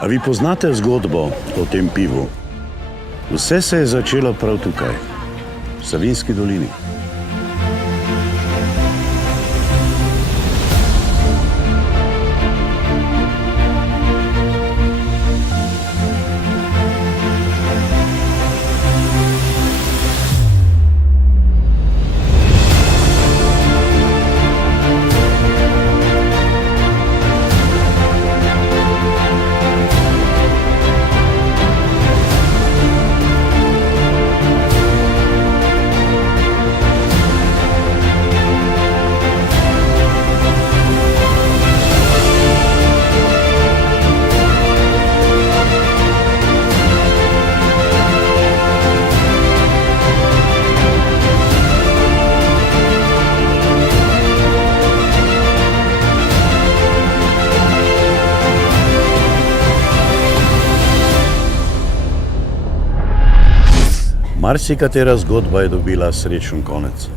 A vi poznate zgodbo o tem pivu? Vse se je začelo prav tukaj, v Savinjski dolini. Marsikatera zgodba je dobila srečen konec.